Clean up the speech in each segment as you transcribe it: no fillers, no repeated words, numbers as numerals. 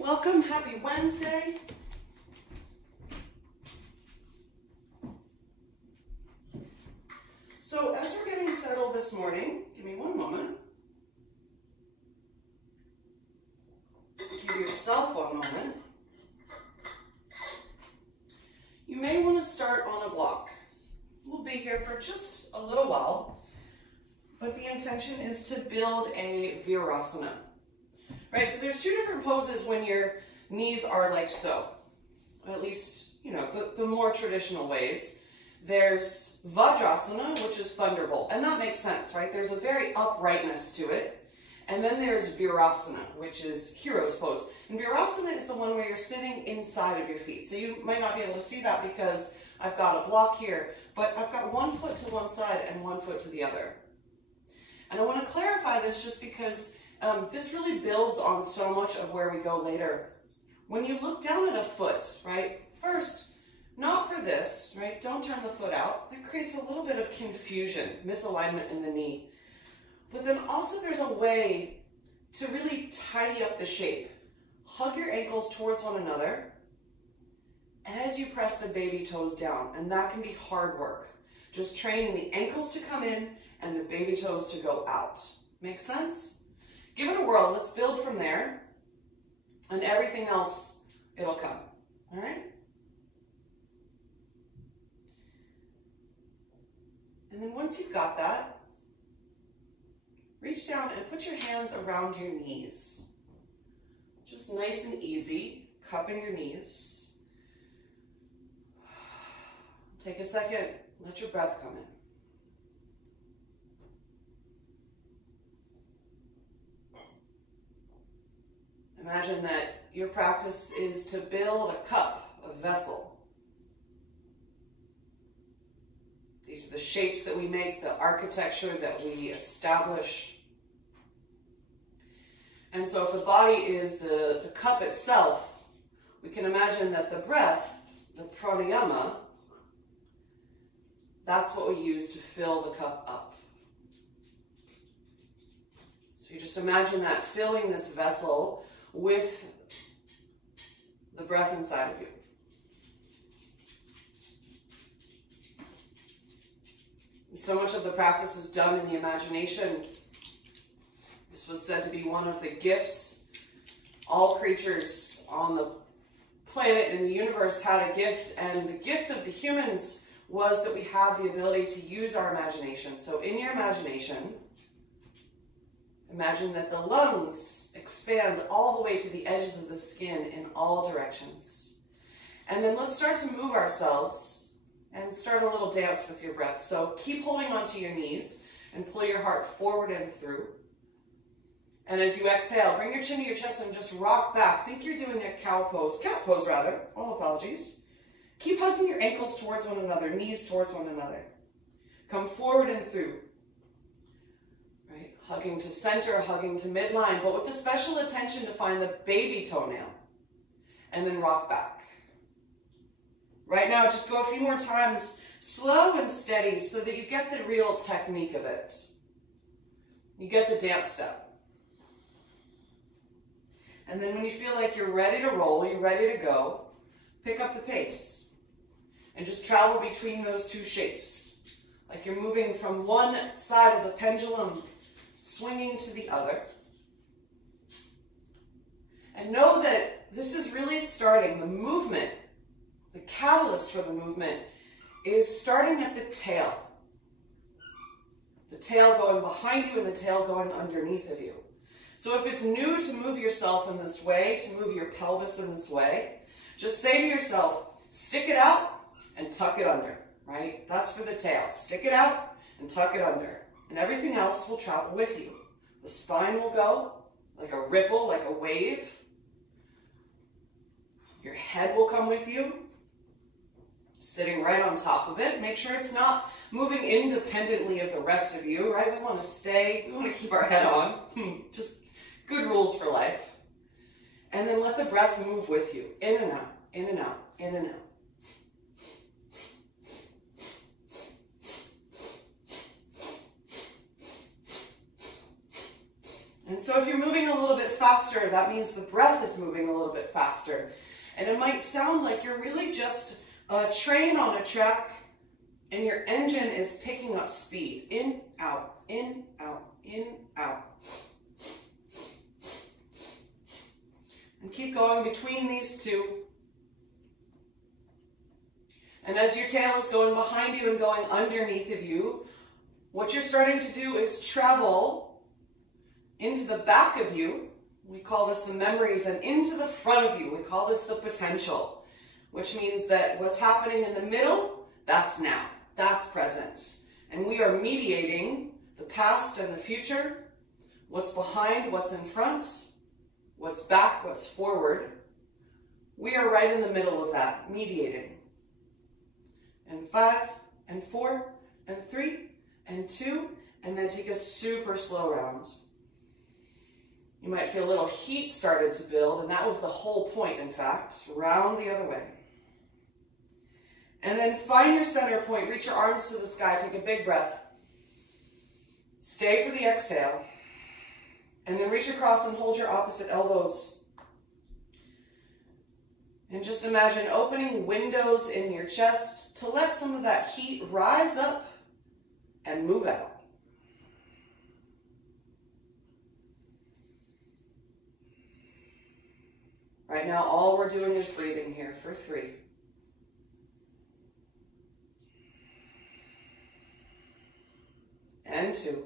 Welcome, happy Wednesday. So as we're getting settled this morning, give me one moment. Give yourself one moment. You may want to start on a block. We'll be here for just a little while, but the intention is to build a Virasana. Right, so there's two different poses when your knees are like so. At least, you know, the more traditional ways. There's Vajrasana, which is Thunderbolt, and that makes sense, right? There's a very uprightness to it. And then there's Virasana, which is Hero's Pose. And Virasana is the one where you're sitting inside of your feet. So you might not be able to see that because I've got a block here, but I've got one foot to one side and one foot to the other. And I want to clarify this just because this really builds on so much of where we go later. When you look down at a foot, right, first, not for this, right, don't turn the foot out. That creates a little bit of confusion, misalignment in the knee. But then also there's a way to really tidy up the shape. Hug your ankles towards one another as you press the baby toes down, and that can be hard work. Just training the ankles to come in and the baby toes to go out. Make sense? Give it a whirl. Let's build from there, and everything else, it'll come. All right? And then once you've got that, reach down and put your hands around your knees. Just nice and easy, cupping your knees. Take a second, let your breath come in. Imagine that your practice is to build a cup, a vessel. These are the shapes that we make, the architecture that we establish. And so if the body is the cup itself, we can imagine that the breath, the pranayama, that's what we use to fill the cup up. So you just imagine that filling this vessel with the breath inside of you. And so much of the practice is done in the imagination. This was said to be one of the gifts. All creatures on the planet and the universe had a gift, and the gift of the humans was that we have the ability to use our imagination. So in your imagination, imagine that the lungs expand all the way to the edges of the skin in all directions. And then let's start to move ourselves and start a little dance with your breath. So keep holding onto your knees and pull your heart forward and through. And as you exhale, bring your chin to your chest and just rock back. Think you're doing a cat pose rather, all apologies. Keep hugging your ankles towards one another, knees towards one another. Come forward and through. Right? Hugging to center, hugging to midline, but with a special attention to find the baby toenail. And then rock back. Right now, just go a few more times, slow and steady, so that you get the real technique of it. You get the dance step. And then when you feel like you're ready to roll, you're ready to go, pick up the pace. And just travel between those two shapes. Like you're moving from one side of the pendulum, swinging to the other. And know that this is really starting the movement. The catalyst for the movement is starting at the tail. The tail going behind you and the tail going underneath of you. So if it's new to move yourself in this way, to move your pelvis in this way, just say to yourself, stick it out and tuck it under, right? That's for the tail. Stick it out and tuck it under. And everything else will travel with you. The spine will go like a ripple, like a wave. Your head will come with you, sitting right on top of it. Make sure it's not moving independently of the rest of you, right? We want to keep our head on. Just good rules for life. And then let the breath move with you. In and out, in and out, in and out. And so if you're moving a little bit faster, that means the breath is moving a little bit faster. And it might sound like you're really just a train on a track and your engine is picking up speed. In, out, in, out, in, out. And keep going between these two. And as your tail is going behind you and going underneath of you, what you're starting to do is travel into the back of you. We call this the memories, and into the front of you. We call this the potential, which means that what's happening in the middle, that's now, that's present. And we are mediating the past and the future, what's behind, what's in front, what's back, what's forward. We are right in the middle of that, mediating. And 5, and 4, and 3, and 2, and then take a super slow round. You might feel a little heat started to build, and that was the whole point, in fact. Round the other way. And then find your center point, reach your arms to the sky, take a big breath. Stay for the exhale. And then reach across and hold your opposite elbows. And just imagine opening windows in your chest to let some of that heat rise up and move out. Right now, all we're doing is breathing here for 3. And 2.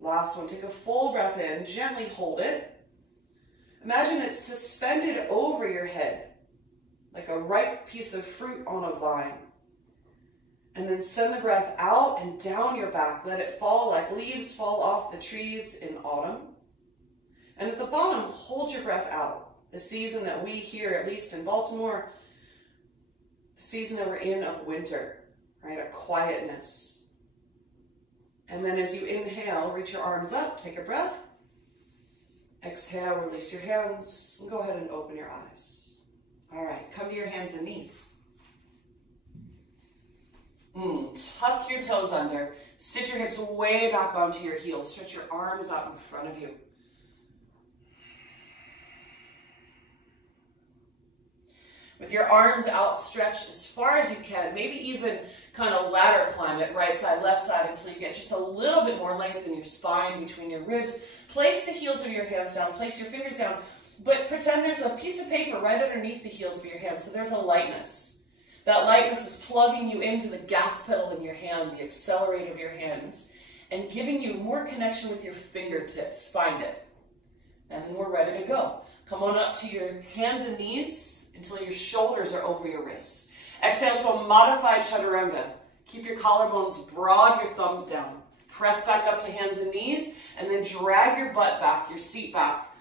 Last one, take a full breath in, gently hold it. Imagine it's suspended over your head, like a ripe piece of fruit on a vine. And then send the breath out and down your back. Let it fall like leaves fall off the trees in autumn. And at the bottom, hold your breath out. The season that we here, at least in Baltimore, the season that we're in of winter, right? A quietness. And then as you inhale, reach your arms up, take a breath. Exhale, release your hands, and go ahead and open your eyes. All right, come to your hands and knees. Tuck your toes under. Sit your hips way back onto your heels. Stretch your arms out in front of you. With your arms outstretched as far as you can, maybe even kind of ladder climb it, right side, left side, until you get just a little bit more length in your spine between your ribs. Place the heels of your hands down, place your fingers down, but pretend there's a piece of paper right underneath the heels of your hands, so there's a lightness. That lightness is plugging you into the gas pedal in your hand, the accelerator of your hands, and giving you more connection with your fingertips. Find it. And then we're ready to go. Come on up to your hands and knees until your shoulders are over your wrists. Exhale to a modified chaturanga. Keep your collarbones broad, your thumbs down. Press back up to hands and knees, and then drag your butt back, your seat back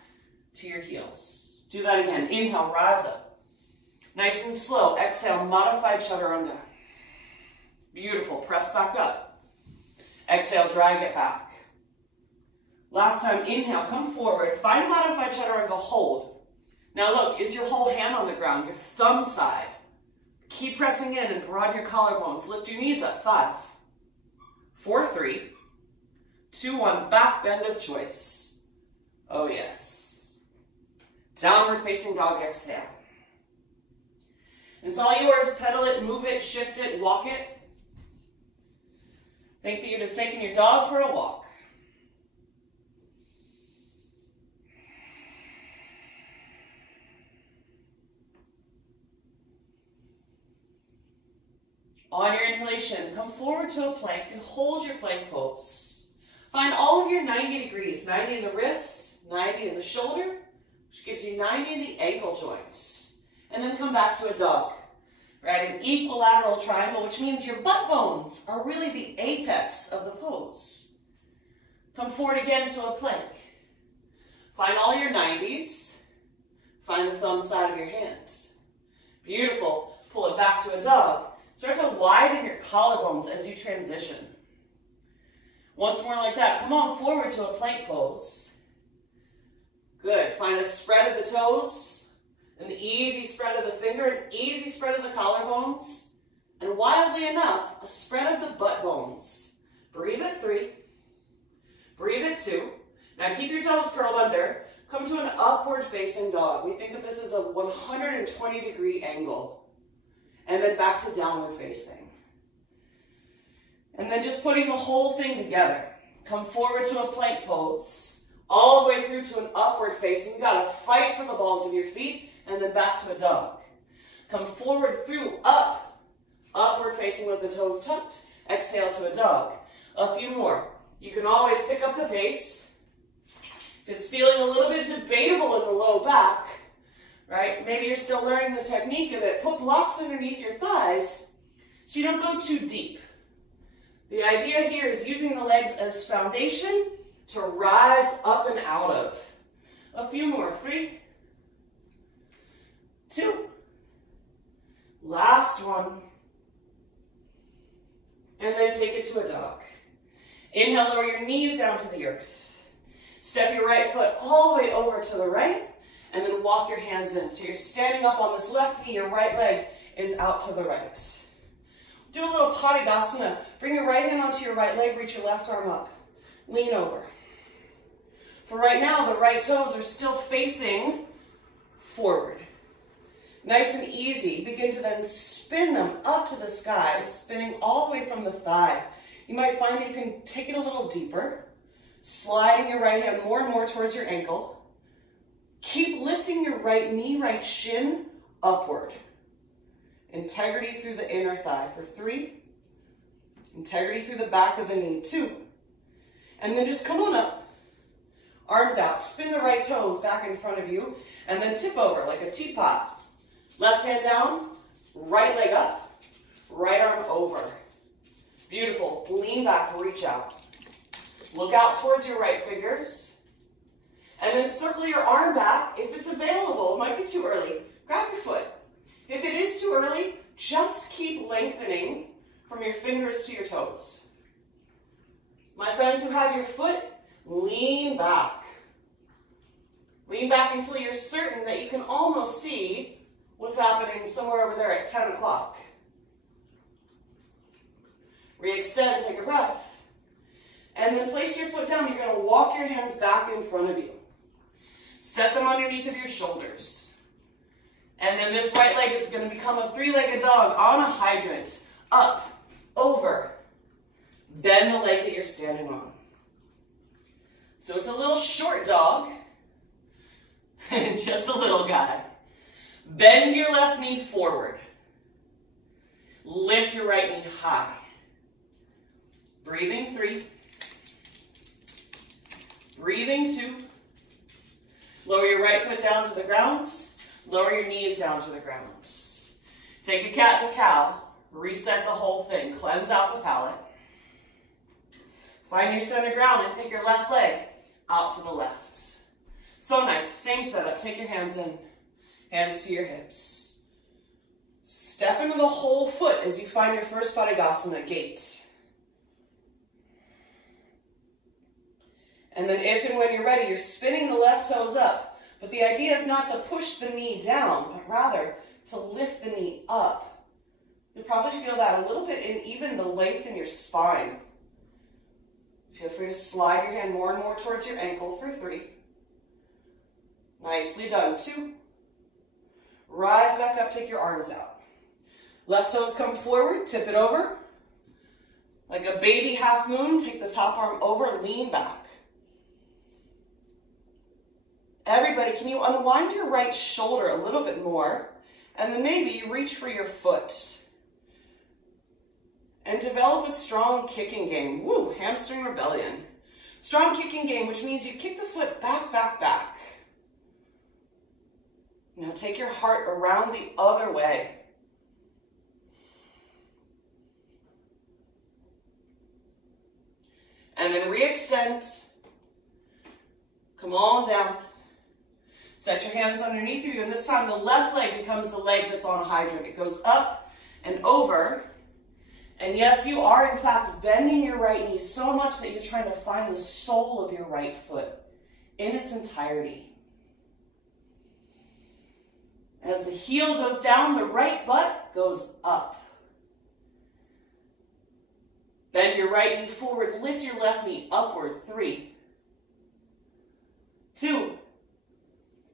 to your heels. Do that again. Inhale, rise up. Nice and slow. Exhale, modified chaturanga. Beautiful. Press back up. Exhale, drag it back. Last time, inhale, come forward. Find a modified chaturanga, hold. Now look, is your whole hand on the ground, your thumb side. Keep pressing in and broaden your collarbones. Lift your knees up. 5, 4, 3, 2, 1. Back bend of choice. Oh yes. Downward facing dog, exhale. It's all yours. Pedal it, move it, shift it, walk it. Think that you're just taking your dog for a walk. On your inhalation, come forward to a plank and hold your plank pose. Find all of your 90 degrees, 90 in the wrist, 90 in the shoulder, which gives you 90 in the ankle joints. And then come back to a dog, right? An equilateral triangle, which means your butt bones are really the apex of the pose. Come forward again to a plank. Find all your 90s. Find the thumb side of your hands. Beautiful. Pull it back to a dog. Start to widen your collarbones as you transition. Once more like that. Come on forward to a plank pose. Good. Find a spread of the toes. An easy spread of the finger, an easy spread of the collarbones, and wildly enough, a spread of the butt bones. Now keep your toes curled under. Come to an upward facing dog. We think of this as a 120-degree angle. And then back to downward facing. And then just putting the whole thing together. Come forward to a plank pose. All the way through to an upward facing. You gotta fight for the balls of your feet. And then back to a dog. Come forward through, up. Upward facing with the toes tucked. Exhale to a dog. A few more. You can always pick up the pace. If it's feeling a little bit debatable in the low back, right? Maybe you're still learning the technique of it. Put blocks underneath your thighs so you don't go too deep. The idea here is using the legs as foundation to rise up and out of. A few more. 3, 2, last one. And then take it to a dog. Inhale, lower your knees down to the earth. Step your right foot all the way over to the right, and then walk your hands in. So you're standing up on this left knee, your right leg is out to the right. Do a little Padidasana. Bring your right hand onto your right leg, reach your left arm up. Lean over. For right now, the right toes are still facing forward. Nice and easy. Begin to then spin them up to the sky, spinning all the way from the thigh. You might find that you can take it a little deeper, sliding your right hand more and more towards your ankle. Keep lifting your right knee, right shin upward. Integrity through the inner thigh for 3. Integrity through the back of the knee, 2. And then just come on up. Arms out. Spin the right toes back in front of you. And then tip over like a teapot. Left hand down, right leg up, right arm over. Beautiful. Lean back, reach out. Look out towards your right fingers. And then circle your arm back if it's available. It might be too early. Grab your foot. If it is too early, just keep lengthening from your fingers to your toes. My friends who have your foot, lean back. Lean back until you're certain that you can almost see what's happening somewhere over there at 10 o'clock. Re-extend, take a breath. And then place your foot down. You're going to walk your hands back in front of you. Set them underneath of your shoulders. And then this right leg is going to become a 3-legged dog on a hydrant. Up, over. Bend the leg that you're standing on. So it's a little short dog. Just a little guy. Bend your left knee forward. Lift your right knee high. Breathing 3. Breathing 2. Lower your right foot down to the ground. Lower your knees down to the ground. Take a cat and cow. Reset the whole thing. Cleanse out the palate. Find your center ground and take your left leg out to the left. So nice. Same setup. Take your hands in. Hands to your hips. Step into the whole foot as you find your first Padidasana gait. And then if and when you're ready, you're spinning the left toes up. But the idea is not to push the knee down, but rather to lift the knee up. You'll probably feel that a little bit in even the length in your spine. Feel free to slide your hand more and more towards your ankle for 3. Nicely done. 2. Rise back up, take your arms out. Left toes come forward, tip it over. Like a baby half moon, take the top arm over, lean back. Everybody, can you unwind your right shoulder a little bit more? And then maybe reach for your foot. And develop a strong kicking game. Woo, hamstring rebellion. Strong kicking game, which means you kick the foot back, back, back. Now take your heart around the other way. And then re-extend. Come on down. Set your hands underneath you, and this time the left leg becomes the leg that's on a hydrant. It goes up and over. And yes, you are in fact bending your right knee so much that you're trying to find the sole of your right foot in its entirety. As the heel goes down, the right butt goes up. Bend your right knee forward, lift your left knee upward. 3. 2.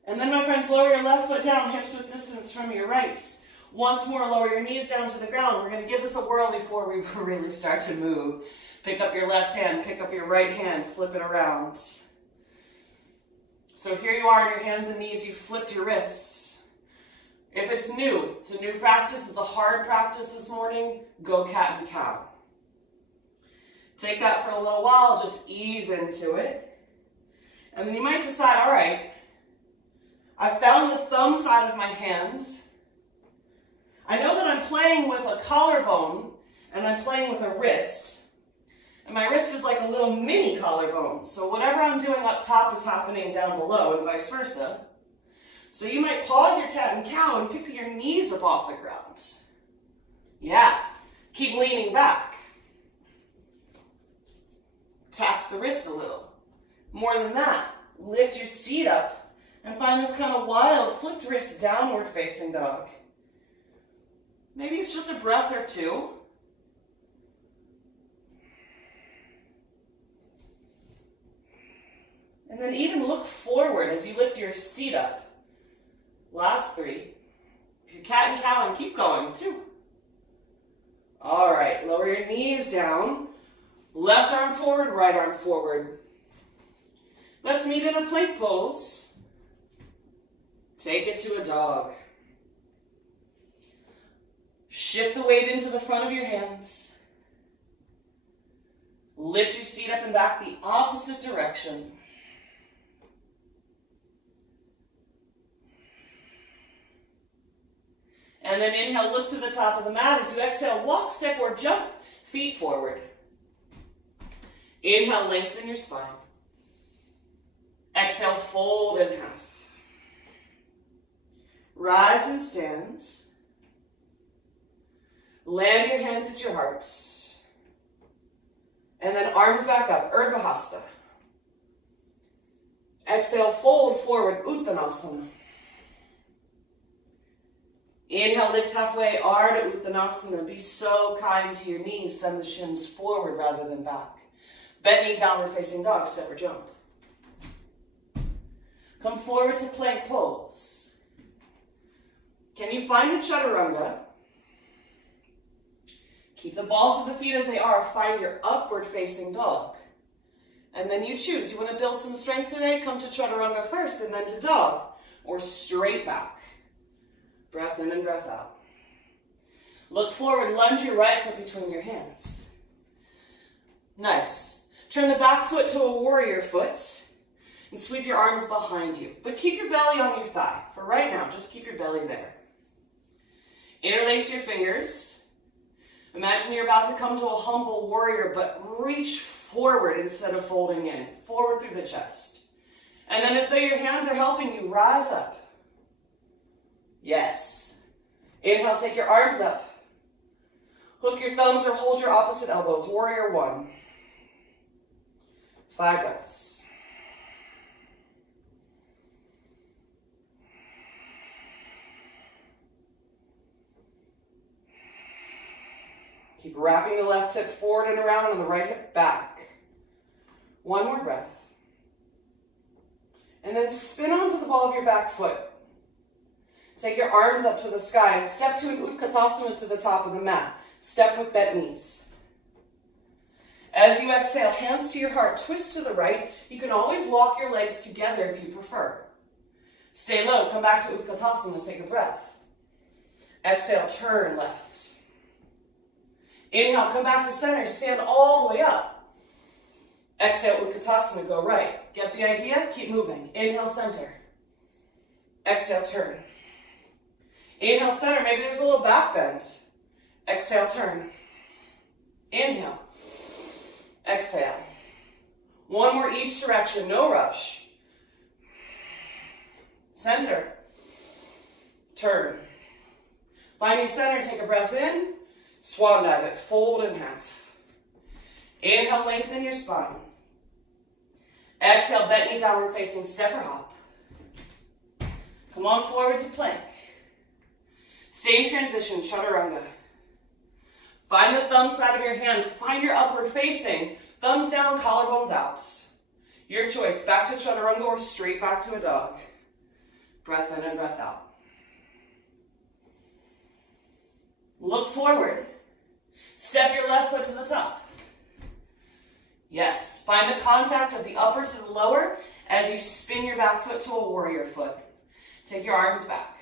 And then, my friends, lower your left foot down, hips width distance from your right. Once more, lower your knees down to the ground. We're going to give this a whirl before we really start to move. Pick up your left hand, pick up your right hand, flip it around. So here you are on your hands and knees, you flipped your wrists. If it's new, it's a new practice, it's a hard practice this morning, go cat and cow. Take that for a little while, just ease into it. And then you might decide, all right, I've found the thumb side of my hand. I know that I'm playing with a collarbone and I'm playing with a wrist. And my wrist is like a little mini collarbone. So whatever I'm doing up top is happening down below and vice versa. So you might pause your cat and cow and pick your knees up off the ground. Yeah. Keep leaning back. Tax the wrist a little. More than that, lift your seat up and find this kind of wild flipped wrist downward facing dog. Maybe it's just a breath or two. And then even look forward as you lift your seat up. Last 3. Your cat and cow and keep going. 2. All right, lower your knees down. Left arm forward, right arm forward. Let's meet in a plank pose. Take it to a dog. Shift the weight into the front of your hands. Lift your seat up and back the opposite direction. And then inhale, look to the top of the mat. As you exhale, walk, step, or jump, feet forward. Inhale, lengthen your spine. Exhale, fold in half. Rise and stand. Land your hands at your heart. And then arms back up, Urdhva Hasta. Exhale, fold forward, Uttanasana. Inhale, lift halfway, Ardha Uttanasana. Be so kind to your knees. Send the shins forward rather than back. Bent knee, downward facing dog, step or jump. Come forward to plank pose. Can you find a chaturanga? Keep the balls of the feet as they are. Find your upward facing dog. And then you choose. You want to build some strength today? Come to chaturanga first and then to dog. Or straight back. Breath in and breath out. Look forward, lunge your right foot between your hands. Nice. Turn the back foot to a warrior foot and sweep your arms behind you. But keep your belly on your thigh. For right now, just keep your belly there. Interlace your fingers. Imagine you're about to come to a humble warrior, but reach forward instead of folding in. Forward through the chest. And then as though your hands are helping you, rise up. Yes. Inhale, take your arms up. Hook your thumbs or hold your opposite elbows. Warrior 1. 5 breaths. Keep wrapping the left hip forward and around and the right hip back. 1 more breath. And then spin onto the ball of your back foot. Take your arms up to the sky and step to an Utkatasana to the top of the mat. Step with bent knees. As you exhale, hands to your heart, twist to the right. You can always walk your legs together if you prefer. Stay low, come back to Utkatasana and take a breath. Exhale, turn left. Inhale, come back to center, stand all the way up. Exhale, Utkatasana, go right. Get the idea? Keep moving. Inhale, center. Exhale, turn. Inhale, center. Maybe there's a little back bend. Exhale, turn. Inhale. Exhale. 1 more each direction, no rush. Center. Turn. Find your center, take a breath in. Swan dive it, fold in half. Inhale, lengthen your spine. Exhale, bent knee, downward facing step or hop. Come on forward to plank. Same transition, chaturanga. Find the thumb side of your hand, find your upward facing. Thumbs down, collarbones out. Your choice, back to chaturanga or straight back to a dog. Breath in and breath out. Look forward. Step your left foot to the top. Yes, find the contact of the upper to the lower as you spin your back foot to a warrior foot. Take your arms back.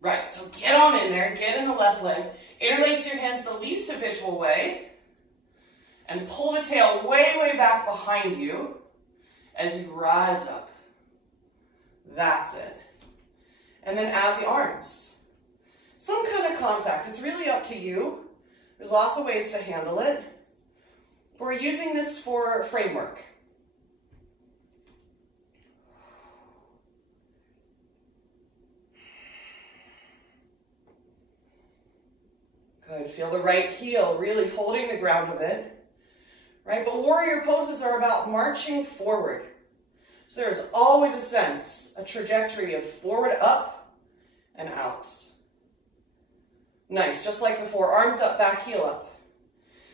Right, so get on in there, get in the left leg, interlace your hands the least habitual way, and pull the tail way, way back behind you as you rise up. That's it. And then add the arms. Some kind of contact, it's really up to you. There's lots of ways to handle it. We're using this for framework. Good, feel the right heel really holding the ground of it, right? But warrior poses are about marching forward. So there's always a sense, a trajectory of forward, up, and out. Nice, just like before, arms up, back heel up.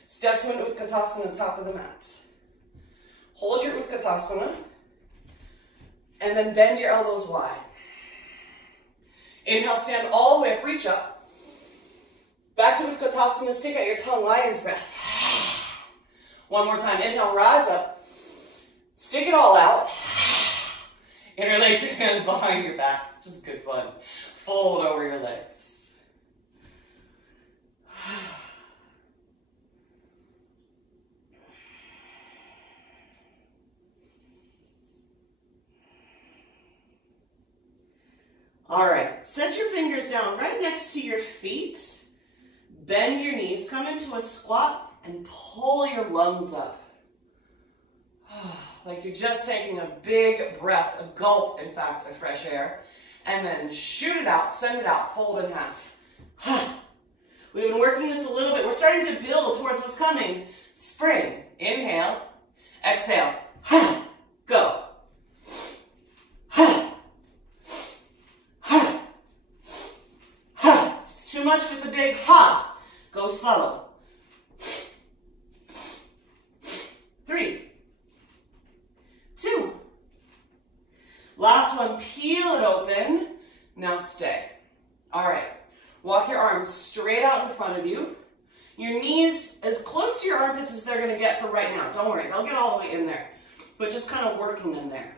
Step to an Utkatasana, top of the mat. Hold your Utkatasana, and then bend your elbows wide. Inhale, stand all the way up, reach up. Back to Utkatasana, stick out your tongue, lion's breath. One more time, inhale, rise up. Stick it all out. Interlace your hands behind your back, just good fun. Fold over your legs. All right, set your fingers down right next to your feet. Bend your knees, come into a squat, and pull your lungs up. Like you're just taking a big breath, a gulp, in fact, of fresh air. And then shoot it out, send it out, fold in half. We've been working this a little bit. We're starting to build towards what's coming. Spring. Inhale. Exhale. Go. It's too much with the big ha. Go subtle. 3, 2. Last one, peel it open. Now stay. All right. Walk your arms straight out in front of you. Your knees as close to your armpits as they're going to get for right now. Don't worry, they'll get all the way in there. But just kind of working them there.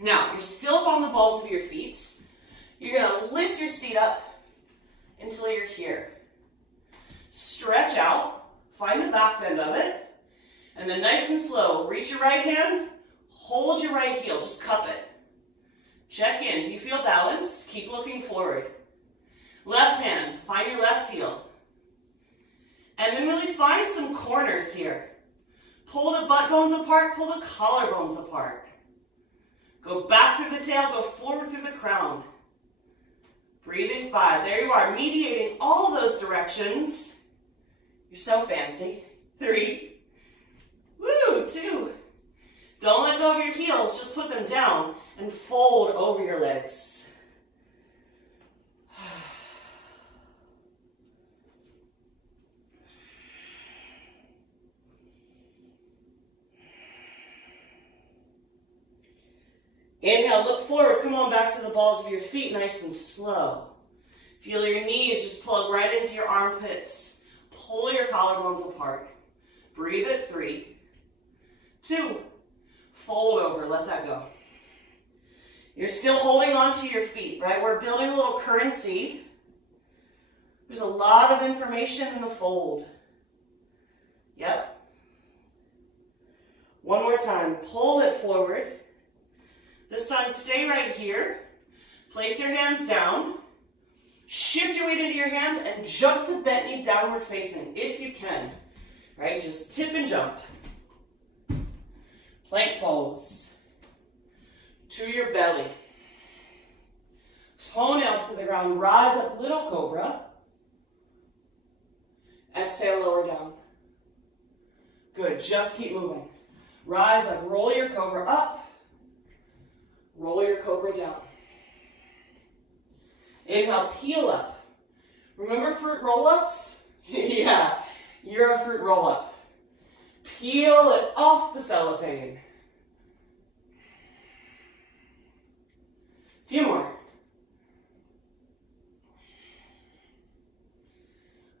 Now, you're still up on the balls of your feet. You're going to lift your seat up until you're here. Stretch out. Find the back bend of it. And then nice and slow, reach your right hand. Hold your right heel. Just cup it. Check in. Do you feel balanced? Keep looking forward. Left hand, find your left heel. And then really find some corners here. Pull the butt bones apart, pull the collarbones apart. Go back through the tail, go forward through the crown. Breathing 5. There you are, mediating all those directions. You're so fancy. 3. Woo, 2. Don't let go of your heels, just put them down and fold over your legs. Inhale, look forward, come on back to the balls of your feet, nice and slow. Feel your knees just plug right into your armpits. Pull your collarbones apart. Breathe at 3, 2, fold over, let that go. You're still holding on to your feet, right? We're building a little currency. There's a lot of information in the fold. Yep. One more time, pull it forward. This time, stay right here. Place your hands down. Shift your weight into your hands and jump to bent knee downward facing, if you can. Right? Just tip and jump. Plank pose. To your belly. Toenails to the ground. Rise up, little cobra. Exhale, lower down. Good. Just keep moving. Rise up. Roll your cobra up. Roll your cobra down. Inhale, peel up. Remember fruit roll-ups? Yeah, you're a fruit roll-up. Peel it off the cellophane. A few more.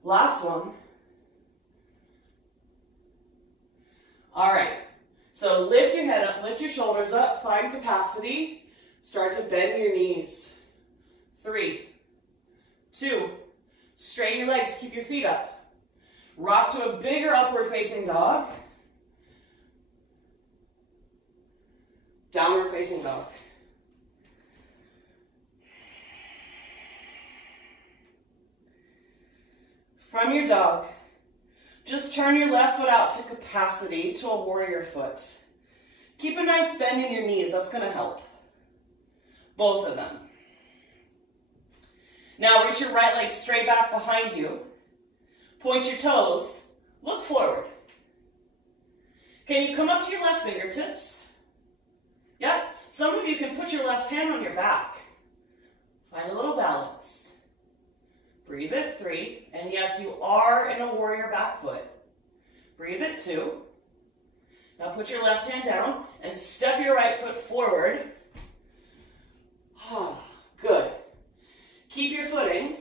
Last one. All right, so lift your head up, lift your shoulders up, find capacity. Start to bend your knees. 3, 2, straighten your legs, keep your feet up. Rock to a bigger upward facing dog. Downward facing dog. From your dog, just turn your left foot out to capacity to a warrior foot. Keep a nice bend in your knees, that's gonna help. Both of them. Now reach your right leg straight back behind you. Point your toes, look forward. Can you come up to your left fingertips? Yep, some of you can put your left hand on your back. Find a little balance. Breathe at 3, and yes, you are in a warrior back foot. Breathe at 2. Now put your left hand down and step your right foot forward. Good. Keep your footing.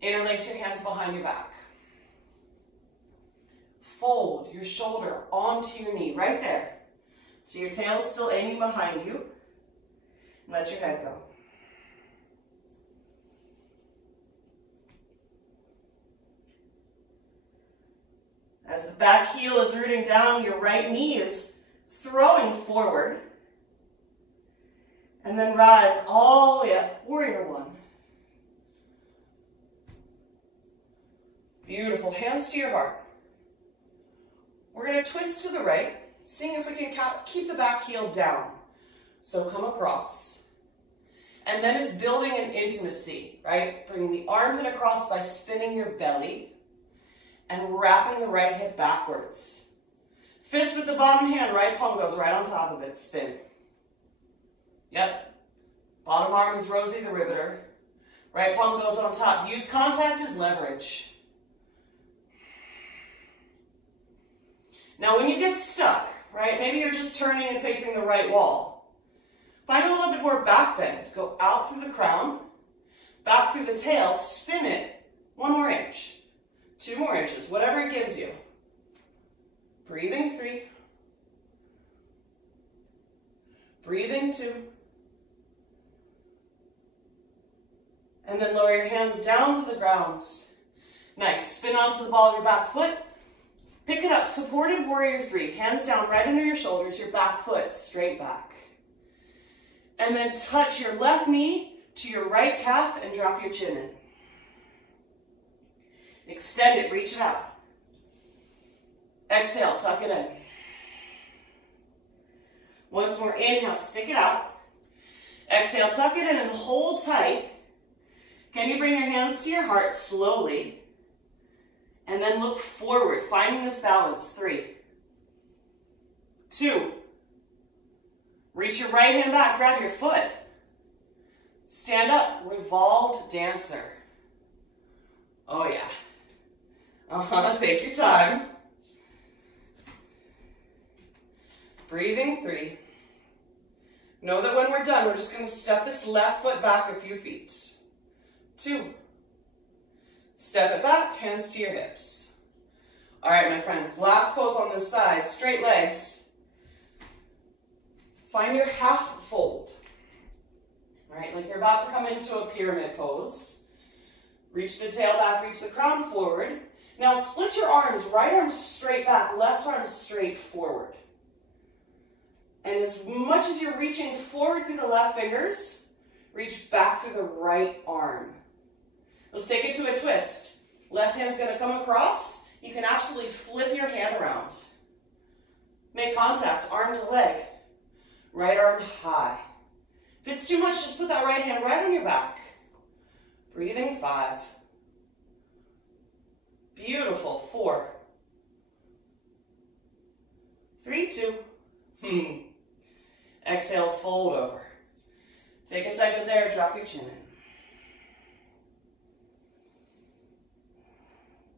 Interlace your hands behind your back. Fold your shoulder onto your knee, right there. So your tail is still aiming behind you. Let your head go. As the back heel is rooting down, your right knee is throwing forward. And then rise all the way up, warrior 1. Beautiful, hands to your heart. We're going to twist to the right, seeing if we can keep the back heel down. So come across. And then it's building an intimacy, right? Bringing the armpit across by spinning your belly and wrapping the right hip backwards. Fist with the bottom hand, right palm goes right on top of it, spin. Yep. Bottom arm is Rosie the Riveter. Right palm goes on top. Use contact as leverage. Now when you get stuck, right, maybe you're just turning and facing the right wall. Find a little bit more back bend. Go out through the crown, back through the tail, spin it 1 more inch, 2 more inches, whatever it gives you. Breathing 3. Breathing 2. And then lower your hands down to the ground. Nice. Spin onto the ball of your back foot. Pick it up, supported warrior 3. Hands down right under your shoulders, your back foot straight back. And then touch your left knee to your right calf and drop your chin in. Extend it, reach it out. Exhale, tuck it in. Once more, inhale, stick it out. Exhale, tuck it in and hold tight. Can you bring your hands to your heart slowly? And then look forward, finding this balance. 3, 2. Reach your right hand back, grab your foot. Stand up, revolved dancer. Oh yeah. Take your time. Breathing 3. Know that when we're done, we're just going to step this left foot back a few feet. 2. Step it back, hands to your hips. All right, my friends, last pose on this side, straight legs. Find your half fold. All right, like you're about to come into a pyramid pose. Reach the tail back, reach the crown forward. Now split your arms, right arm straight back, left arm straight forward. And as much as you're reaching forward through the left fingers, reach back through the right arm. Let's take it to a twist. Left hand's going to come across. You can absolutely flip your hand around. Make contact, arm to leg. Right arm high. If it's too much, just put that right hand right on your back. Breathing 5. Beautiful. 4, 3, 2. Exhale, fold over. Take a second there, drop your chin in.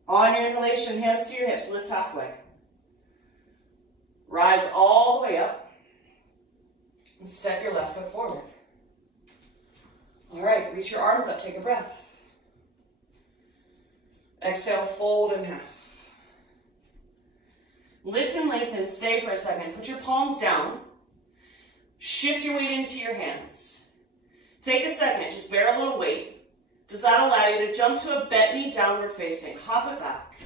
On your inhalation, hands to your hips, lift halfway. Rise all the way up and step your left foot forward. All right, reach your arms up, take a breath. Exhale, fold in half. Lift and lengthen, stay for a second. Put your palms down. Shift your weight into your hands. Take a second, just bear a little weight. Does that allow you to jump to a bent knee, downward facing? Hop it back.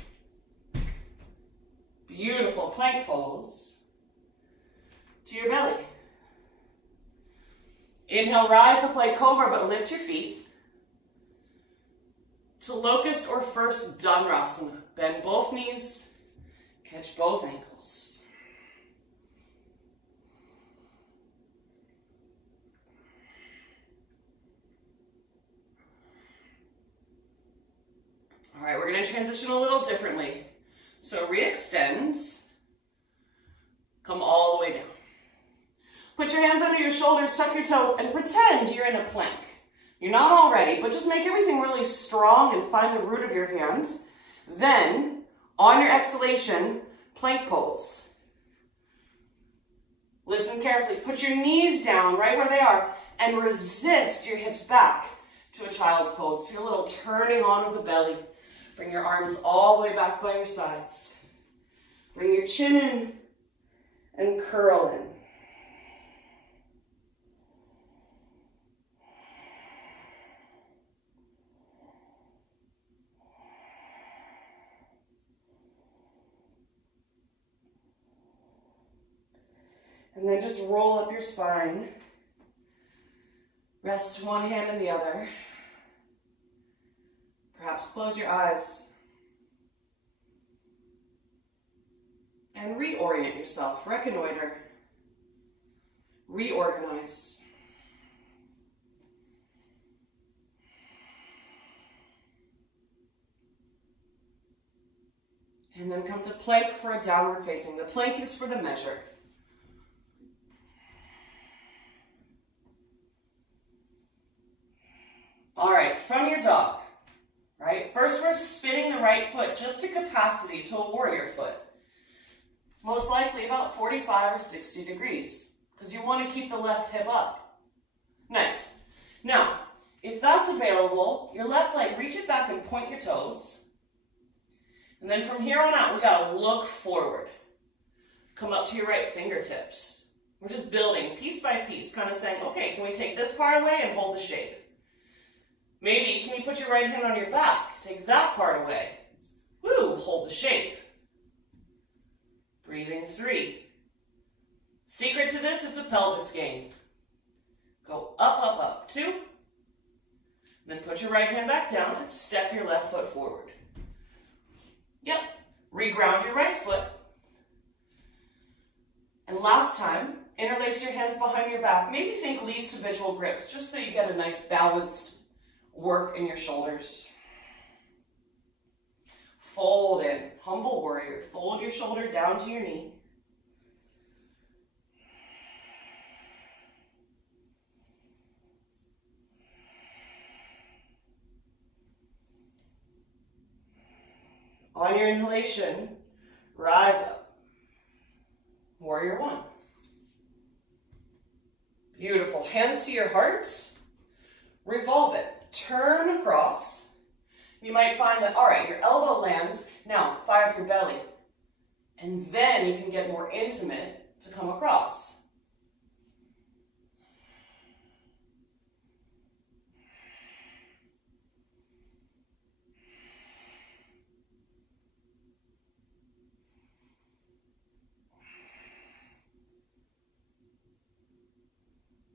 Beautiful plank pose. To your belly. Inhale, rise up like cobra, but lift your feet. To locust or first Dhamrasana. Bend both knees, catch both ankles. All right, we're going to transition a little differently. So re-extend, come all the way down. Put your hands under your shoulders, tuck your toes, and pretend you're in a plank. You're not already, but just make everything really strong and find the root of your hands. Then, on your exhalation, plank pose. Listen carefully. Put your knees down right where they are and resist your hips back to a child's pose. Feel a little turning on of the belly. Bring your arms all the way back by your sides. Bring your chin in and curl in. And then just roll up your spine. Rest one hand in the other. Perhaps close your eyes. And reorient yourself. Reconnoiter. Reorganize. And then come to plank for a downward facing. The plank is for the measure. All right, from your dog, right? First we're spinning the right foot just to capacity to a warrior foot. Most likely about 45 or 60 degrees because you want to keep the left hip up. Nice. Now, if that's available, your left leg, reach it back and point your toes. And then from here on out, we gotta look forward. Come up to your right fingertips. We're just building piece by piece, kind of saying, okay, can we take this part away and hold the shape? Maybe, can you put your right hand on your back? Take that part away. Woo, hold the shape. Breathing 3. Secret to this, it's a pelvis game. Go up, up, up. 2. Then put your right hand back down and step your left foot forward. Yep, reground your right foot. And last time, interlace your hands behind your back. Maybe think least habitual grips, just so you get a nice balanced work in your shoulders. Fold in, humble warrior. Fold your shoulder down to your knee. On your inhalation, rise up. Warrior 1. Beautiful. Hands to your heart. Revolve it. Turn across. You might find that, all right, your elbow lands. Now, fire up your belly. And then you can get more intimate to come across.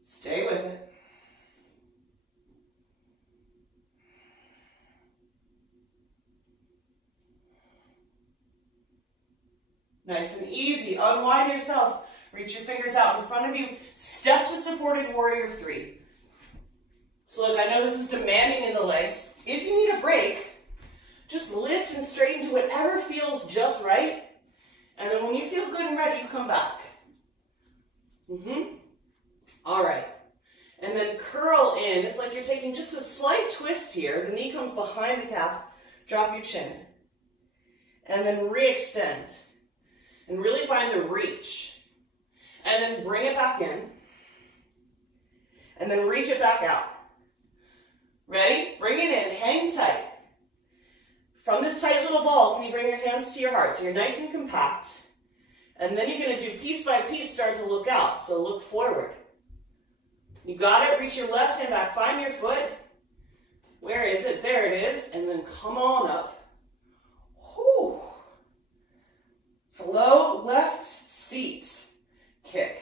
Stay with it. Nice and easy. Unwind yourself. Reach your fingers out in front of you. Step to supported warrior 3. So look, I know this is demanding in the legs. If you need a break, just lift and straighten to whatever feels just right. And then when you feel good and ready, you come back. All right. And then curl in. It's like you're taking just a slight twist here. The knee comes behind the calf. Drop your chin. and then re-extend. And really find the reach. And then bring it back in. And then reach it back out. Ready? Bring it in, hang tight. From this tight little ball, can you bring your hands to your heart? So you're nice and compact. And then you're going to do piece by piece, start to look out. So look forward. You got it. Reach your left hand back. Find your foot. Where is it? There it is. And then come on up. Whew. Hello, left seat. Kick.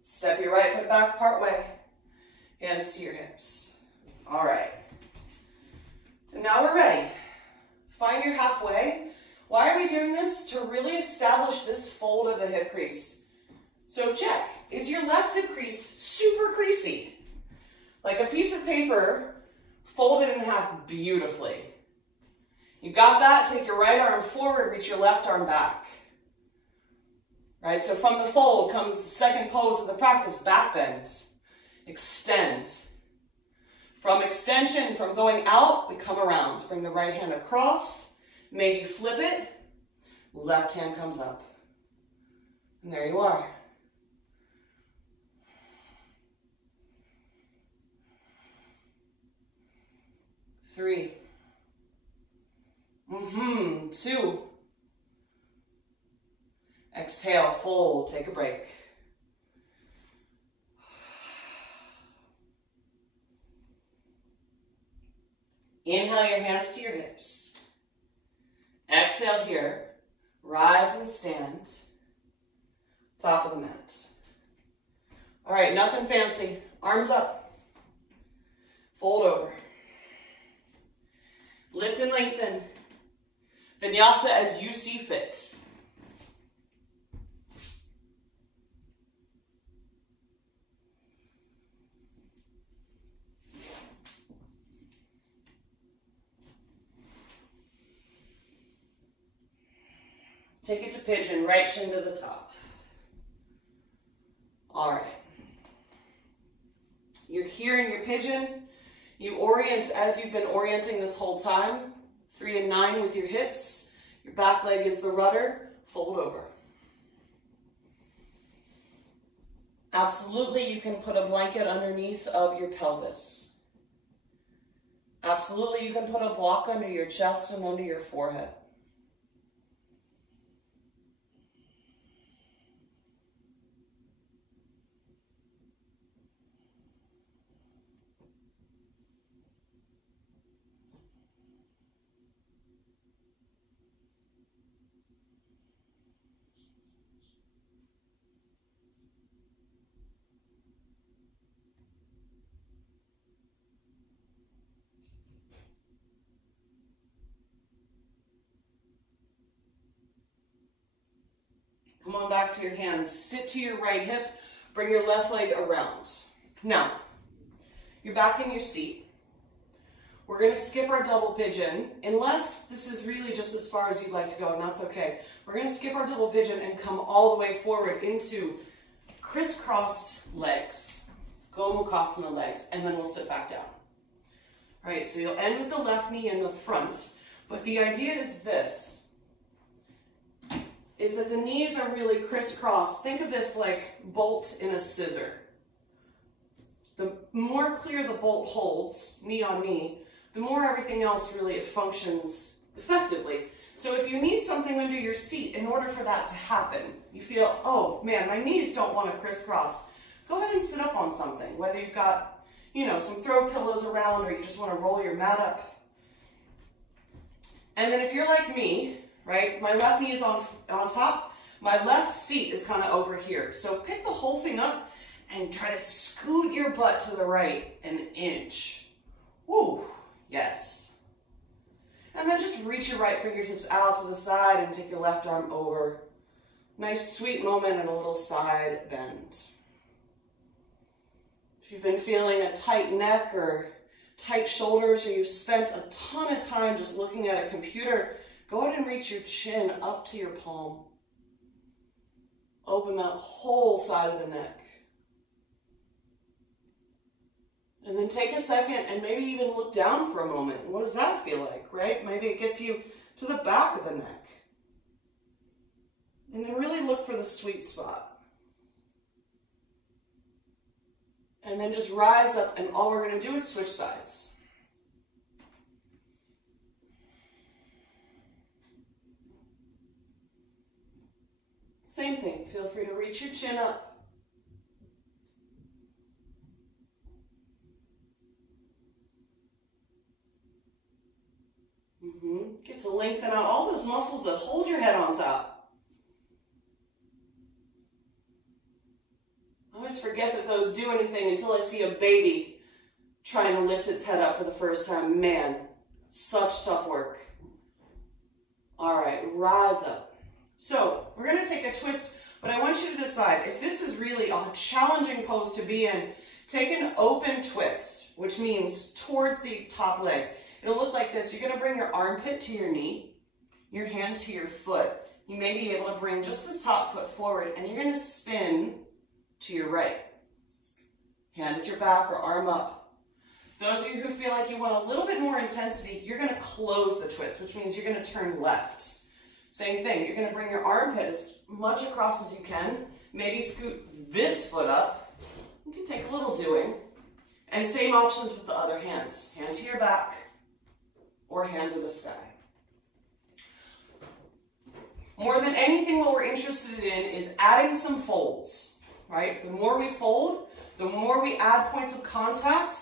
Step your right foot back part way. Hands to your hips. All right. And now we're ready. Find your halfway. Why are we doing this? To really establish this fold of the hip crease. So check. Is your left hip crease super creasy? Like a piece of paper folded in half beautifully. You got that? Take your right arm forward, reach your left arm back. Right, so from the fold comes the second pose of the practice, back bend. Extend. From extension, from going out, we come around. Bring the right hand across, maybe flip it, left hand comes up. And there you are. Three. 2. Exhale, fold, take a break. Inhale your hands to your hips. Exhale here, rise and stand. Top of the mat. All right, nothing fancy. Arms up. Fold over. Lift and lengthen. Vinyasa as you see fit. Take it to pigeon, right shin to the top. All right. You're here in your pigeon. You orient as you've been orienting this whole time. 3 and 9 with your hips. Your back leg is the rudder. Fold over. Absolutely, you can put a blanket underneath of your pelvis. Absolutely, you can put a block under your chest and under your forehead. Come on back to your hands. Sit to your right hip. Bring your left leg around. Now, you're back in your seat. We're going to skip our double pigeon, unless this is really just as far as you'd like to go, and that's okay. We're going to skip our double pigeon and come all the way forward into crisscrossed legs, Gomukhasana legs, and then we'll sit back down. All right, so you'll end with the left knee in the front, but the idea is this. Is that the knees are really crisscrossed. Think of this like bolt in a scissor. The more clear the bolt holds, knee on knee, the more everything else really functions effectively. So if you need something under your seat in order for that to happen, you feel, oh man, my knees don't want to crisscross, go ahead and sit up on something, whether you've got, some throw pillows around or you just want to roll your mat up. And then if you're like me, right? My left knee is on top. My left seat is kind of over here. So pick the whole thing up and try to scoot your butt to the right an inch. Woo, yes. And then just reach your right fingertips out to the side and take your left arm over. Nice sweet moment and a little side bend. If you've been feeling a tight neck or tight shoulders, or you've spent a ton of time just looking at a computer, go ahead and reach your chin up to your palm. Open that whole side of the neck. And then take a second and maybe even look down for a moment. What does that feel like, right? Maybe it gets you to the back of the neck. And then really look for the sweet spot. And then just rise up, and all we're going to do is switch sides. Same thing. Feel free to reach your chin up. Get to lengthen out all those muscles that hold your head on top. I always forget that those do anything until I see a baby trying to lift its head up for the first time. Man, such tough work. All right, rise up. So we're going to take a twist, but I want you to decide if this is really a challenging pose to be in. Take an open twist, which means towards the top leg. It'll look like this. You're going to bring your armpit to your knee, your hand to your foot. You may be able to bring just this top foot forward, and you're going to spin to your right. Hand at your back or arm up. Those of you who feel like you want a little bit more intensity, you're going to close the twist, which means you're going to turn left. Same thing. You're going to bring your armpit as much across as you can. Maybe scoot this foot up. You can take a little doing. And same options with the other hand. Hand to your back or hand to the sky. More than anything, what we're interested in is adding some folds, right? The more we fold, the more we add points of contact,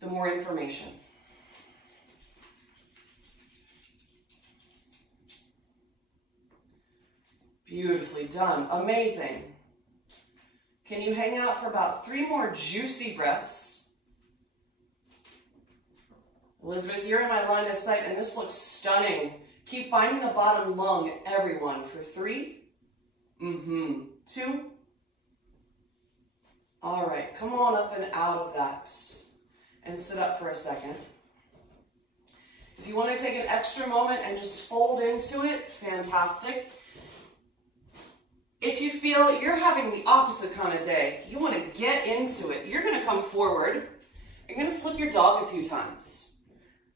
the more information. Beautifully done. Amazing. Can you hang out for about 3 more juicy breaths? Elizabeth, you're in my line of sight, and this looks stunning. Keep finding the bottom lung, everyone, for 3. 2. All right, come on up and out of that. And sit up for a second. If you want to take an extra moment and just fold into it, fantastic. If you feel you're having the opposite kind of day, you want to get into it, you're going to come forward. You're going to flip your dog a few times.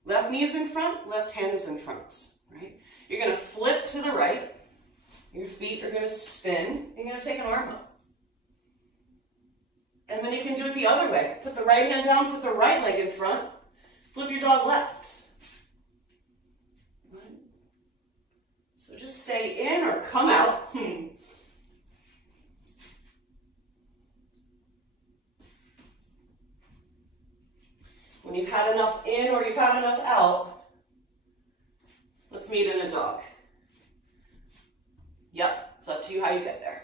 Left knee is in front, left hand is in front, right? You're going to flip to the right. Your feet are going to spin. You're going to take an arm up. And then you can do it the other way. Put the right hand down, put the right leg in front. Flip your dog left. Right. So just stay in or come out. When you've had enough in or you've had enough out, let's meet in a dog. Yep, it's up to you how you get there.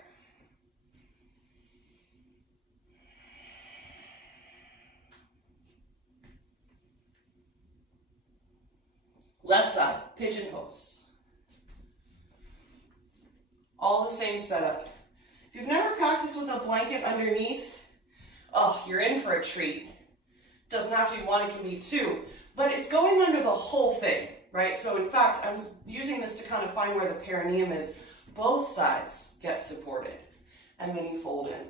Left side, pigeon pose. All the same setup. If you've never practiced with a blanket underneath, oh, you're in for a treat. Doesn't have to be 1, it can be 2, but it's going under the whole thing, right? So in fact, I'm using this to kind of find where the perineum is. Both sides get supported, and then you fold in.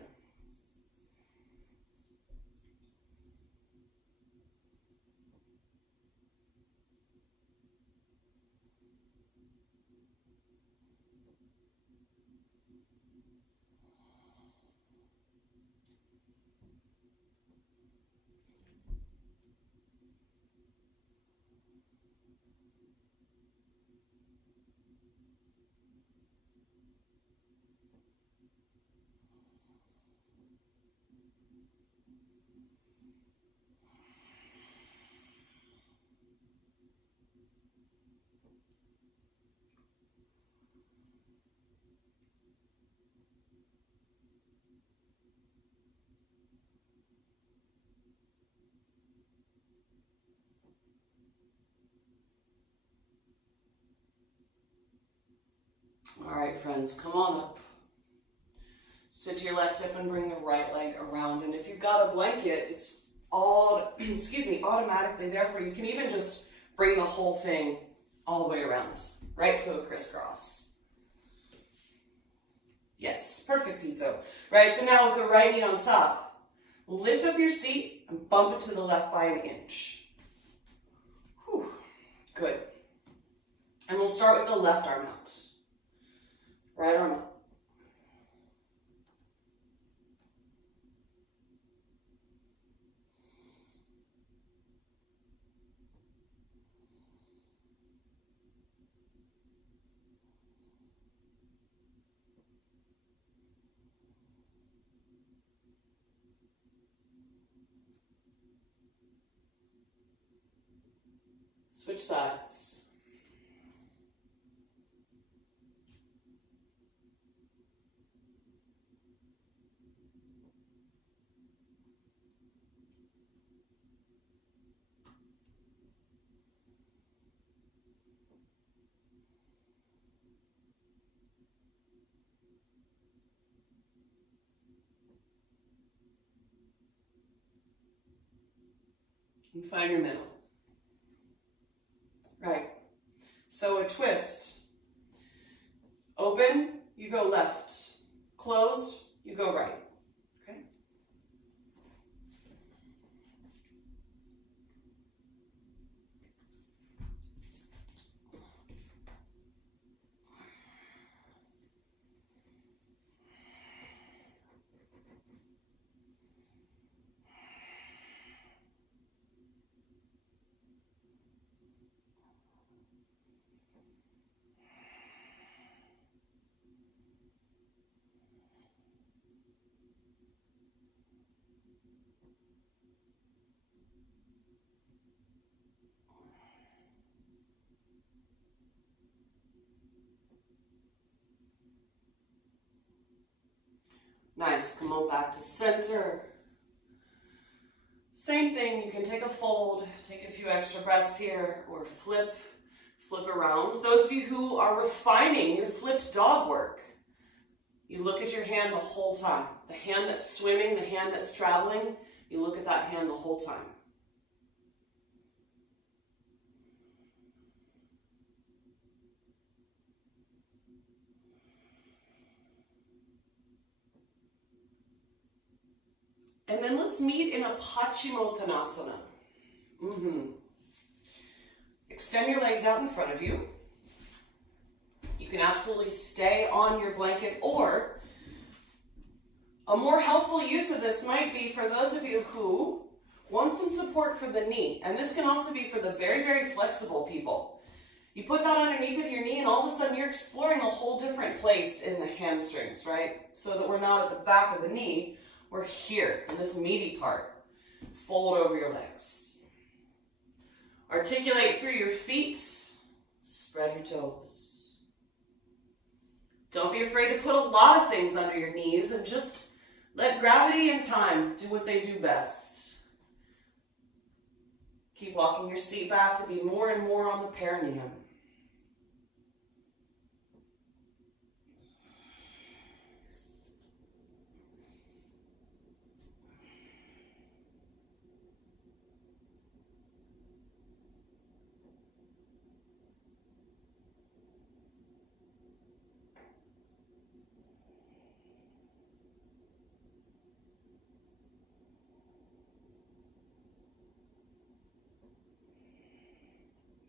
All right, friends, come on up. Sit to your left hip and bring the right leg around. And if you've got a blanket, it's all, automatically there for you. You can even just bring the whole thing all the way around, right to a crisscross. Yes, perfectito. Right, so now with the right knee on top, Lift up your seat and bump it to the left by an inch. Whew. Good. And we'll start with the left arm out. Right arm out. Switch sides. And find your middle. Right. So a twist. Open, you go left. Closed, you go right. Okay? Nice, come on back to center. Same thing, you can take a fold, take a few extra breaths here, or flip around. Those of you who are refining your flipped dog work, you look at your hand the whole time. The hand that's swimming, the hand that's traveling, you look at that hand the whole time. And then let's meet in a Paschimottanasana. Extend your legs out in front of you. You can absolutely stay on your blanket, or a more helpful use of this might be for those of you who want some support for the knee. And this can also be for the very, very flexible people. You put that underneath of your knee and all of a sudden you're exploring a whole different place in the hamstrings, right? So that we're not at the back of the knee. We're here in this meaty part. Fold over your legs. Articulate through your feet. Spread your toes. Don't be afraid to put a lot of things under your knees and just let gravity and time do what they do best. Keep walking your seat back to be more and more on the perineum.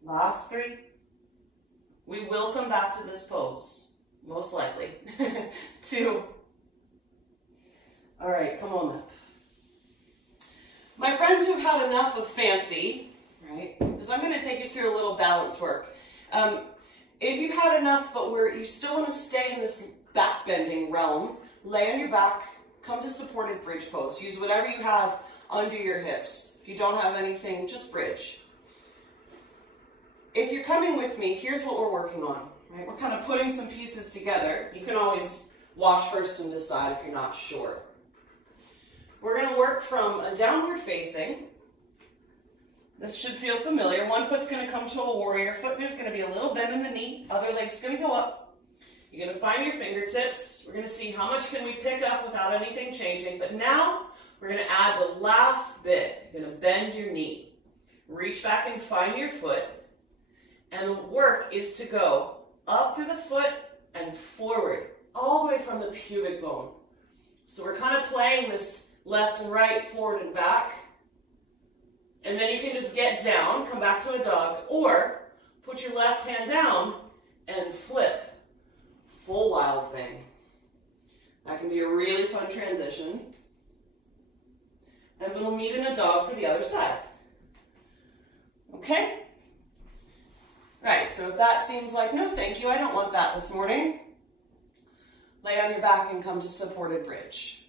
Last three. We will come back to this pose, most likely. 2. All right, come on up. My friends who've had enough of fancy, right, because I'm going to take you through a little balance work. If you've had enough, but you still want to stay in this back bending realm, lay on your back, come to supported bridge pose. Use whatever you have under your hips. If you don't have anything, just bridge. If you're coming with me, here's what we're working on. Right? We're kind of putting some pieces together. You can always watch first and decide if you're not sure. We're going to work from a downward facing. This should feel familiar. One foot's going to come to a warrior foot. There's going to be a little bend in the knee. Other leg's going to go up. You're going to find your fingertips. We're going to see how much can we pick up without anything changing. But now we're going to add the last bit. You're going to bend your knee. Reach back and find your foot. And the work is to go up through the foot and forward, all the way from the pubic bone. So we're kind of playing this left and right, forward and back. And then you can just get down, come back to a dog, or put your left hand down and flip. Full wild thing. That can be a really fun transition. And then we'll meet in a dog for the other side. Okay? Right, so if that seems like, no thank you, I don't want that this morning, lay on your back and come to supported bridge.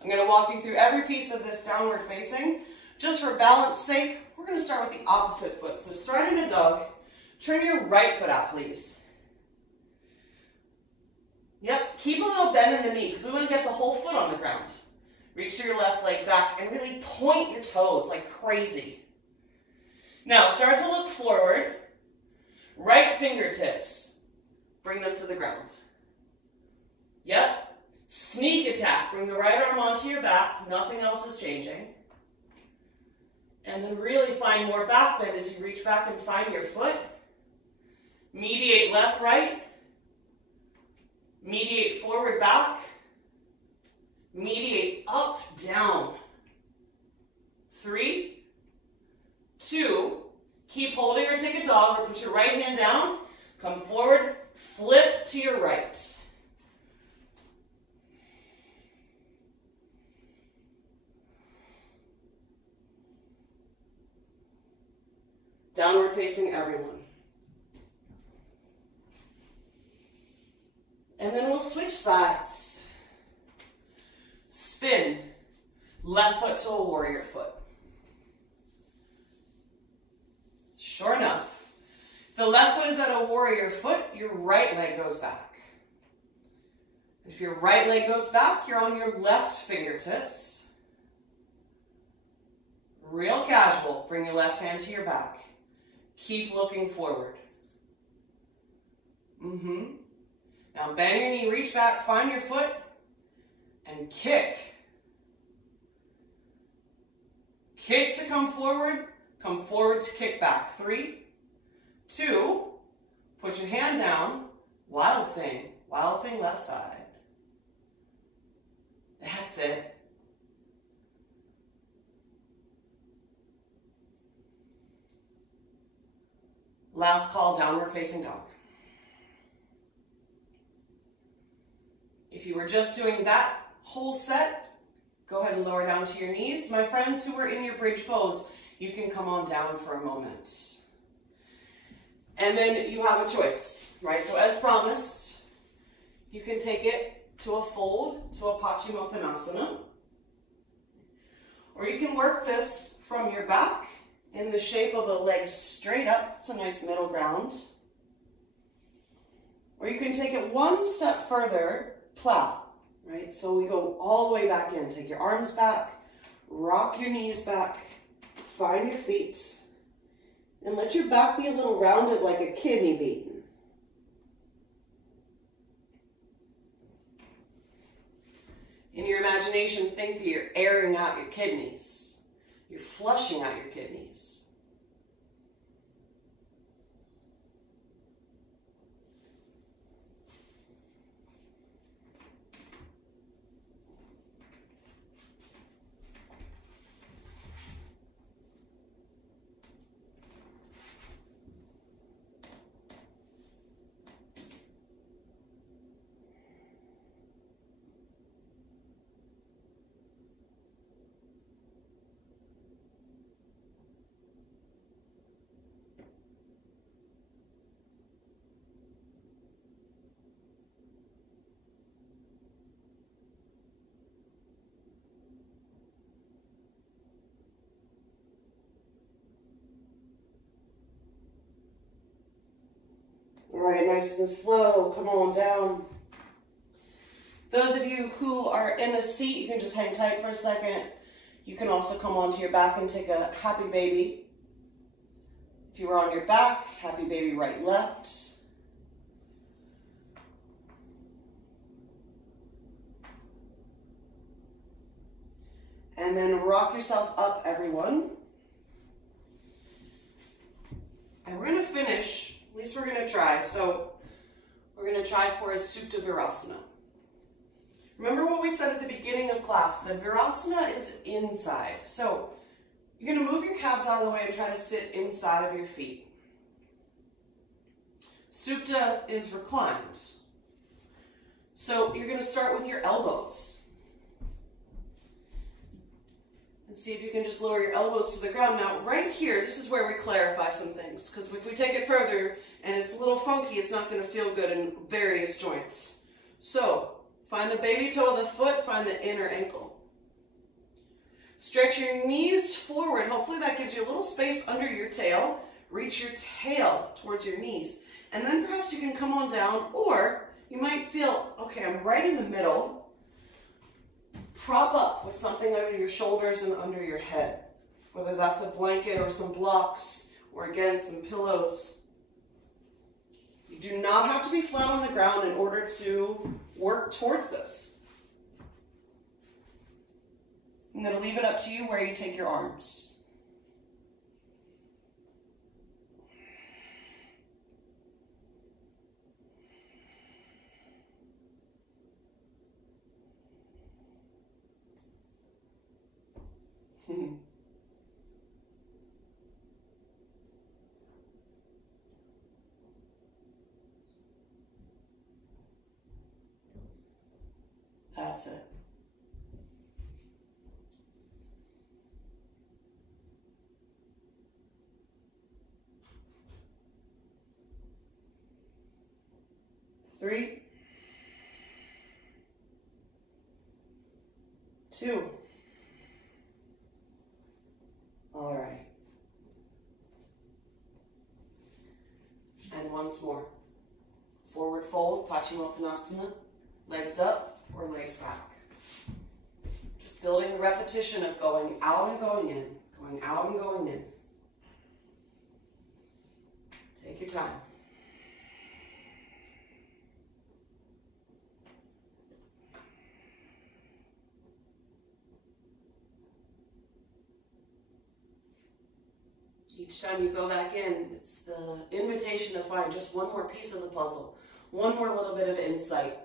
I'm going to walk you through every piece of this downward facing. Just for balance sake, we're going to start with the opposite foot. So start in a dog, turn your right foot out, please. Yep, keep a little bend in the knee because we want to get the whole foot on the ground. Reach to your left leg back and really point your toes like crazy. Now start to look forward. Right fingertips, bring them to the ground. Yep, sneak attack. Bring the right arm onto your back. Nothing else is changing. And then really find more back bend as you reach back and find your foot. Mediate left, right. Mediate forward, back. Mediate up, down. 3, 2, keep holding or take a dog or put your right hand down. Come forward, flip to your right. Downward facing everyone. And then we'll switch sides. Spin. Left foot to a warrior foot. Sure enough, if the left foot is at a warrior foot, your right leg goes back. If your right leg goes back, you're on your left fingertips. Real casual. Bring your left hand to your back. Keep looking forward. Now bend your knee, reach back, find your foot, and kick. Kick to come forward to kick back. 3, 2, put your hand down, wild thing left side. That's it. Last call, downward facing dog. If you were just doing that whole set, go ahead and lower down to your knees. My friends who are in your bridge pose, you can come on down for a moment. And then you have a choice, right? So as promised, you can take it to a fold, to a Paschimottanasana. Or you can work this from your back in the shape of a leg straight up. It's a nice middle ground. Or you can take it one step further, plow, right? So we go all the way back in. Take your arms back, rock your knees back, find your feet, and let your back be a little rounded like a kidney bean. In your imagination, think that you're airing out your kidneys. You're flushing out your kidneys. All right, nice and slow, come on down. Those of you who are in a seat, you can just hang tight for a second. You can also come onto your back and take a happy baby. If you were on your back, happy baby right, left. And then rock yourself up, everyone. And we're going to finish. At least we're going to try. So we're going to try for a Suta Virasana. Remember what we said at the beginning of class, that Virasana is inside. So you're going to move your calves out of the way and try to sit inside of your feet. Suta is reclined. So you're going to start with your elbows. And see if you can just lower your elbows to the ground. Now, right here, this is where we clarify some things. Because if we take it further and it's a little funky, it's not going to feel good in various joints. So find the baby toe of the foot, find the inner ankle. Stretch your knees forward. Hopefully that gives you a little space under your tail. Reach your tail towards your knees. And then perhaps you can come on down, or you might feel, okay, I'm right in the middle. Prop up with something under your shoulders and under your head. Whether that's a blanket or some blocks, or again, some pillows. You do not have to be flat on the ground in order to work towards this. I'm going to leave it up to you where you take your arms. That's it. Three, two. All right. And once more. Forward fold, Paschimottanasana, legs up or legs back. Just building the repetition of going out and going in, going out and going in. Take your time. Each time you go back in, it's the invitation to find just one more piece of the puzzle, one more little bit of insight.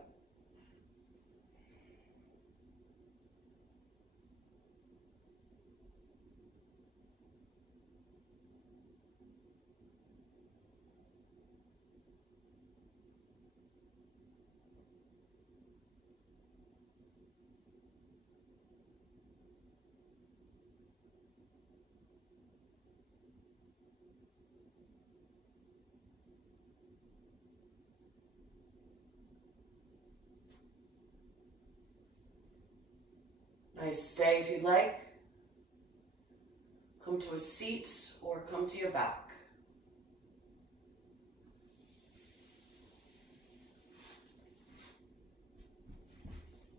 Nice, stay if you'd like. Come to a seat or come to your back.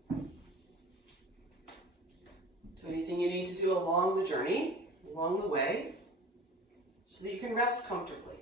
Do anything you need to do along the journey, along the way, so that you can rest comfortably.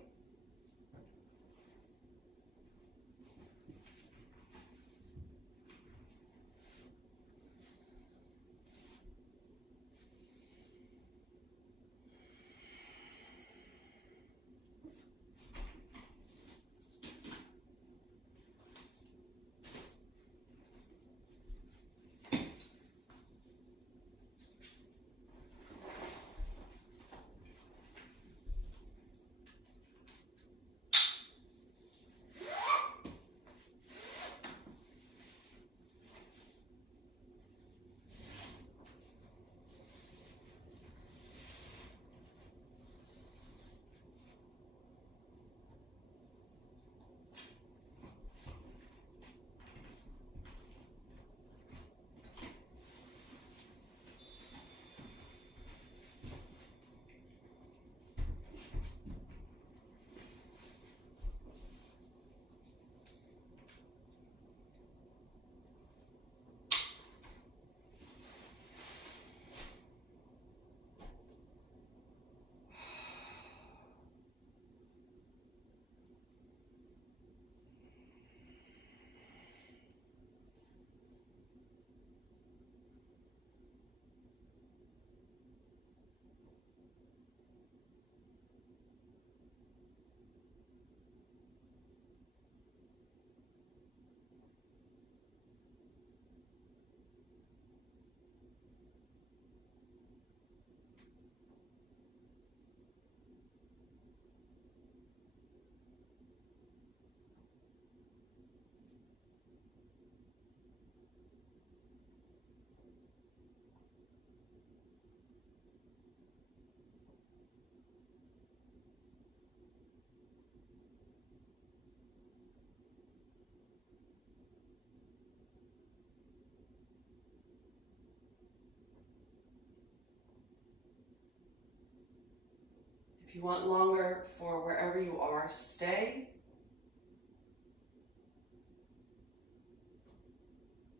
If you want longer for wherever you are, stay.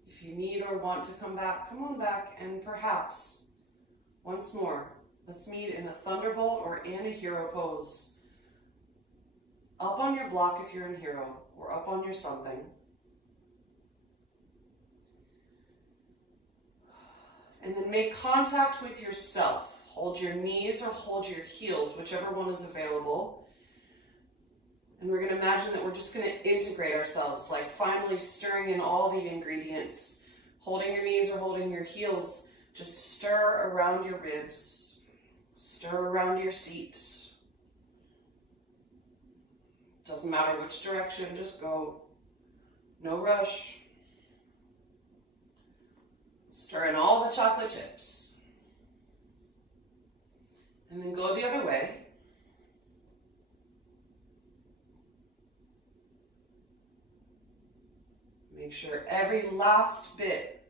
If you need or want to come on back, and perhaps, once more, let's meet in a thunderbolt or in a hero pose. Up on your block if you're in hero, or up on your something. And then make contact with yourself. Hold your knees or hold your heels, whichever one is available. And we're going to imagine that we're just going to integrate ourselves, like finally stirring in all the ingredients. Holding your knees or holding your heels, just stir around your ribs, stir around your seat. Doesn't matter which direction, just go. No rush. Stir in all the chocolate chips. And then go the other way. Make sure every last bit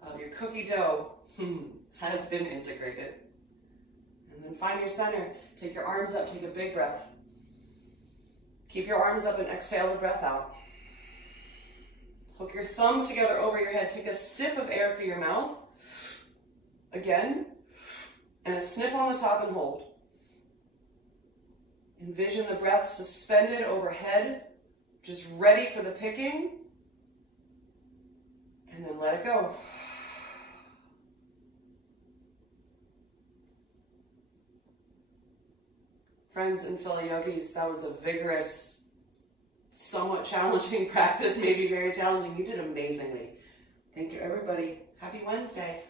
of your cookie dough has been integrated. And then find your center. Take your arms up, take a big breath. Keep your arms up and exhale the breath out. Hook your thumbs together over your head. Take a sip of air through your mouth. Again. And a sniff on the top and hold. Envision the breath suspended overhead, just ready for the picking. And then let it go. Friends and fellow yogis, that was a vigorous, somewhat challenging practice, maybe very challenging. You did amazingly. Thank you, everybody. Happy Wednesday.